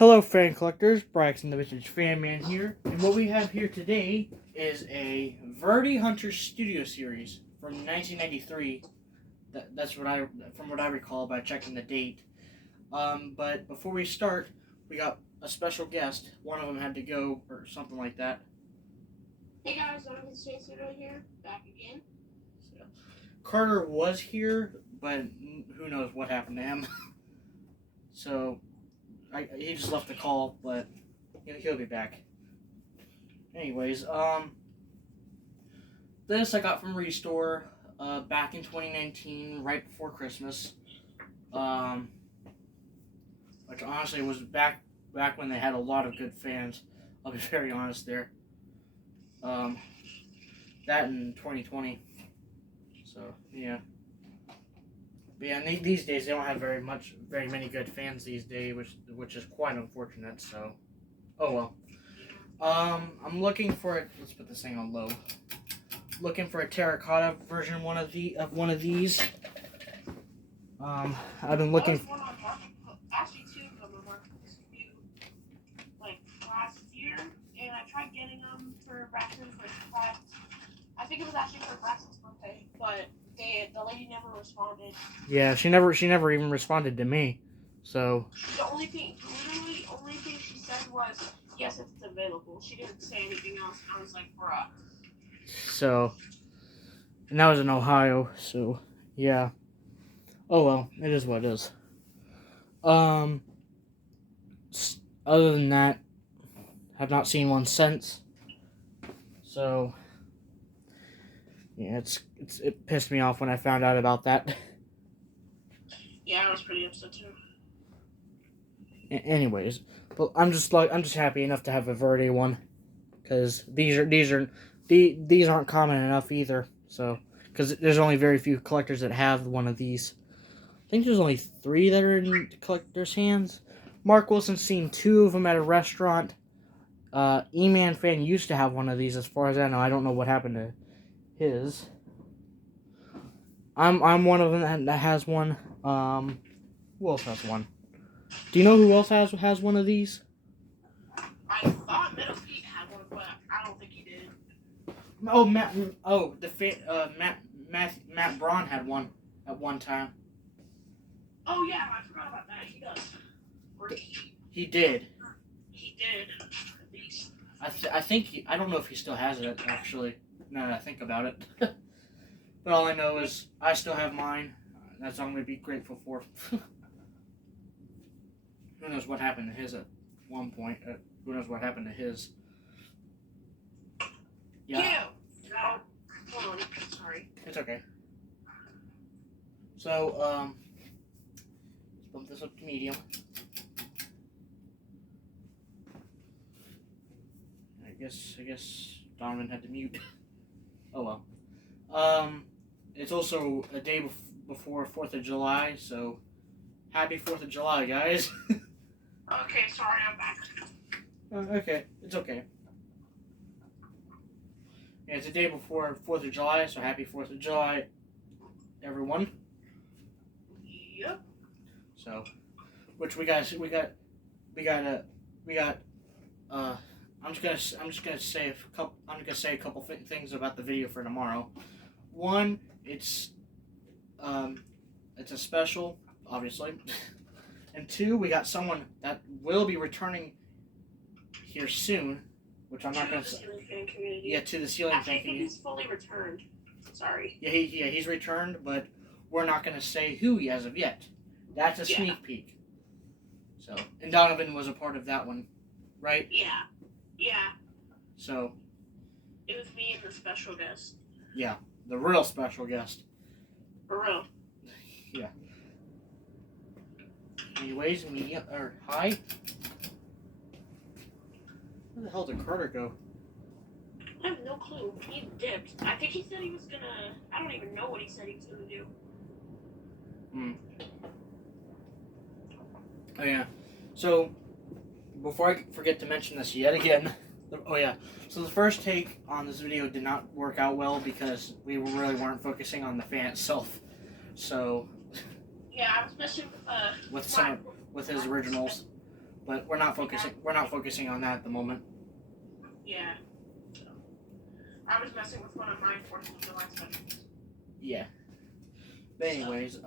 Hello, fan collectors. Braxton the Vintage Fan Man here, and what we have here today is a Verde Hunter Studio Series from 1993. That's from what I recall by checking the date. But before we start, we got a special guest. One of them had to go or something like that. Hey guys, Jonathan Studio here, back again. So, Carter was here, but who knows what happened to him. So he just left the call, but he'll be back. Anyways, this I got from Restore back in 2019, right before Christmas. Which honestly was back when they had a lot of good fans. I'll be very honest there. That in 2020. So yeah. But yeah, these days they don't have very many good fans these days, which is quite unfortunate. So, oh well. I'm looking for it. Let's put this thing on low. Looking for a terracotta version of one of these. I've been looking. Actually, two of them were like last year, and I tried getting them for Braxton for his surprise. I think it was actually for Braxton's birthday, but the lady never responded. Yeah, she never even responded to me. So the only thing she said was, yes, it's available. She didn't say anything else. I was like, bruh. So, and that was in Ohio. So, yeah. Oh well, it is what it is. Other than that, have not seen one since. So, yeah, it pissed me off when I found out about that. Yeah, I was pretty upset too. Anyways, but I'm just happy enough to have a Verde one, because these aren't common enough either. So, because there's only very few collectors that have one of these. I think there's only 3 that are in collectors' hands. Mark Wilson's seen 2 of them at a restaurant. E-Man Fan used to have one of these, as far as I know. I don't know what happened to his. I'm one of them that has one. Who else has one? Do you know who else has one of these? I thought Metal Pete had one, but I don't think he did. Oh, Matt Braun had one at one time. Oh yeah, I forgot about that. He does. He did. He did. At least. I think I don't know if he still has it actually. Now that I think about it. But all I know is I still have mine. That's what I'm going to be grateful for. Who knows what happened to his at one point? Who knows what happened to his? Yeah. Hold on. Sorry. It's okay. So, let's bump this up to medium. I guess Donovan had to mute. Oh well. It's also a day before 4th of July, so happy 4th of July, guys. Okay, sorry, I'm back. Okay, it's okay. Yeah, it's a day before 4th of July, so happy 4th of July, everyone. Yep. So, which we got. I'm just gonna say a couple things about the video for tomorrow. One, it's a special, obviously, and 2, we got someone that will be returning here soon, which I'm not gonna say. Yeah, to the ceiling fan community. I think he's fully returned. Sorry. Yeah, he's returned, but we're not gonna say who he as of yet. That's a sneak peek. So, and Donovan was a part of that one, right? Yeah. Yeah. So. It was me and the special guest. Yeah, the real special guest. For real. Yeah. Anyways, medium or high. Where the hell did Carter go? I have no clue. He dipped. I think he said he was gonna. I don't even know what he said he was gonna do. Oh yeah. So before I forget to mention this yet again. Oh yeah. So the first take on this video did not work out well because we really weren't focusing on the fan itself. So. Yeah, I was messing with his originals, but we're not focusing. We're not focusing on that at the moment. Yeah. So, I was messing with one of my 4th of July specials. Yeah. But anyways,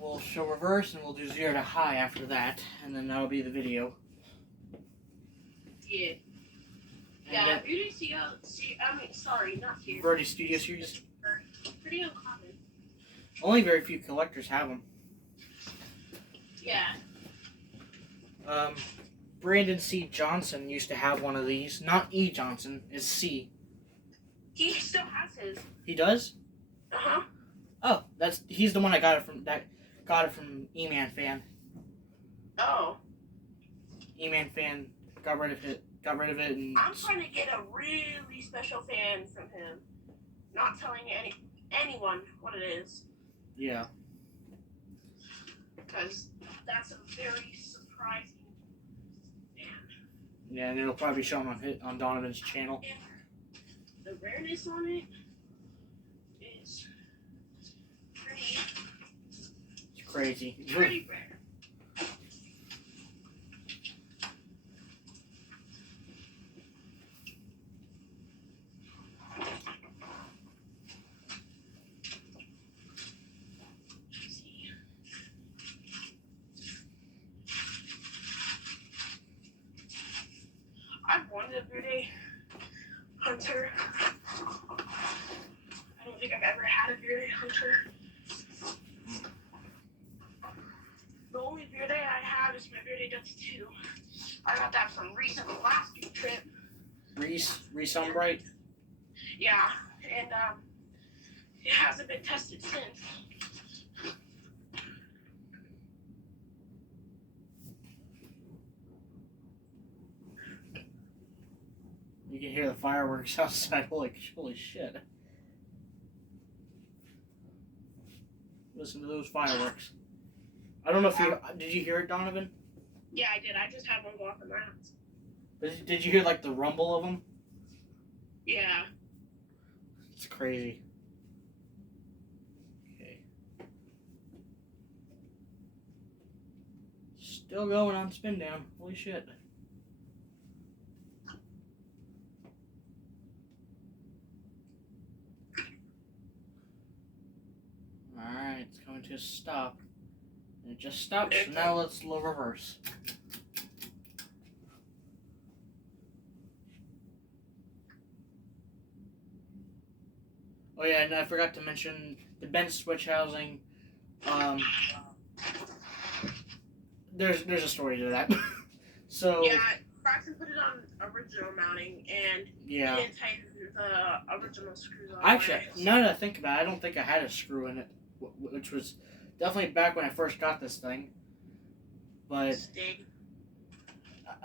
we'll show reverse and we'll do 0 to high after that, and then that'll be the video. Yeah. Yeah, Beauty sorry, not here. Verde Studio Series. Pretty uncommon. Only very few collectors have them. Yeah. Brandon C. Johnson used to have one of these. Not E. Johnson, it's C. He still has his. He does? Uh-huh. Oh, he's the one I got it from E-Man Fan. Oh. E-Man Fan got rid of it and I'm trying to get a really special fan from him. Not telling anyone what it is. Yeah. Because that's a very surprising fan. Yeah, and it'll probably be shown on Donovan's channel. Yeah. The rareness on it is Crazy. pretty rare. I've wanted a Verde Hunter. I don't think I've ever had a Verde Hunter. The only Verde I have is my Verde Dutch 2. I got that from Reese on the last group trip. Reese on Bright? Yeah, and it hasn't been tested since. You can hear the fireworks outside. Holy shit. Listen to those fireworks. I don't know if did you hear it, Donovan? Yeah, I did. I just had one walking around. Did you hear like the rumble of them? Yeah. It's crazy. Okay. Still going on spin down. Holy shit. Alright, it's going to stop. And it just stopped, so now let's low reverse. Oh yeah, and I forgot to mention the bent switch housing. There's a story to that. So yeah, Braxton put it on original mounting, and yeah, he didn't tighten the original screws on. Actually, now that I think about it, I don't think I had a screw in it, which was definitely back when I first got this thing. But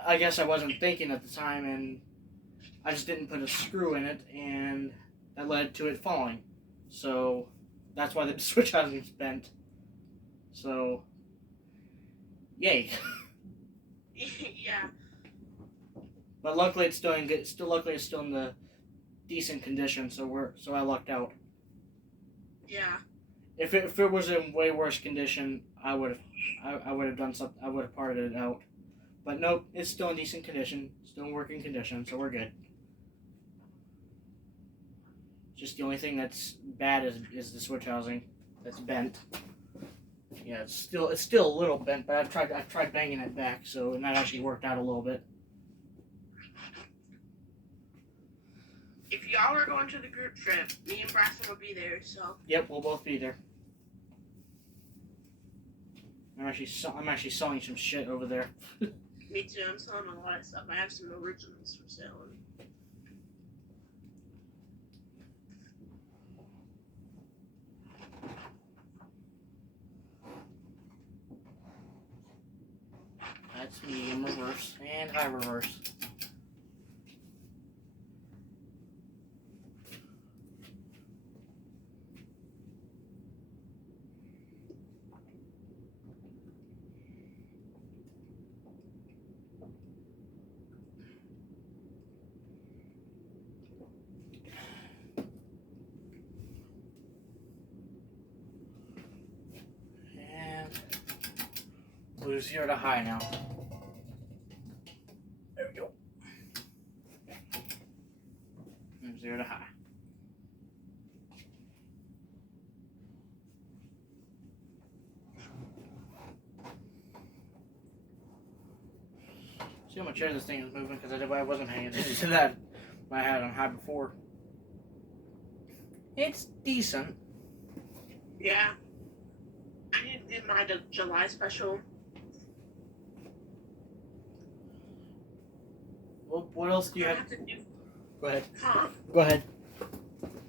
I guess I wasn't thinking at the time, and I just didn't put a screw in it, and that led to it falling. So that's why the switch housing's bent. So yay. Yeah. But luckily it's still in good. Luckily it's still in the decent condition. So I lucked out. Yeah. If it was in way worse condition, I would have done something. I would have parted it out. But nope, it's still in decent condition, still in working condition, so we're good. Just the only thing that's bad is the switch housing that's bent. Yeah, it's still a little bent, but I've tried banging it back, and that actually worked out a little bit. If y'all are going to the group trip, me and Braxton will be there. So. Yep, we'll both be there. I'm actually selling some shit over there. Me too. I'm selling a lot of stuff. I have some originals for sale. That's medium reverse and high reverse. We'll 0 to high now. There we go. 0 to high. See how much air this thing is moving, because I wasn't paying attention to that when I had it on high before. It's decent. Yeah. I need to do my July special. Well, what else do you have? To do, Go ahead. huh? Go ahead.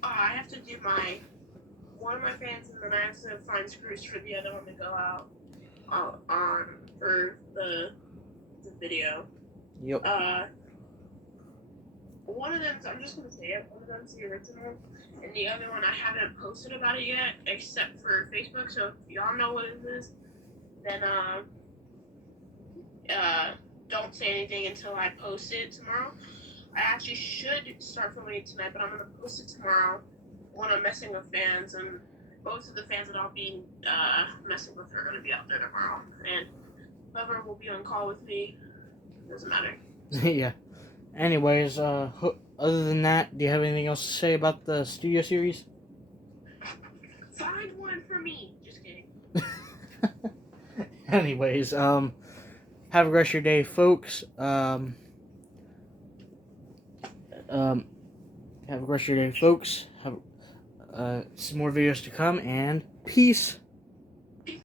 I have to do one of my fans, and then I have to find screws for the other one to go out on for the video. Yep. One of them, I'm just gonna say it. One of them's the original, and the other one I haven't posted about it yet, except for Facebook. So if y'all know what it is, then don't say anything until I post it tomorrow. I actually should start filming it tonight, but I'm gonna post it tomorrow when I'm messing with fans, and both of the fans that I'll be messing with are gonna be out there tomorrow, and whoever will be on call with me doesn't matter. Yeah. Anyways, other than that, do you have anything else to say about the studio series? Find one for me. Just kidding. Anyways, have a great rest of your day, folks. Have a great rest of your day, folks. Have some more videos to come, and peace.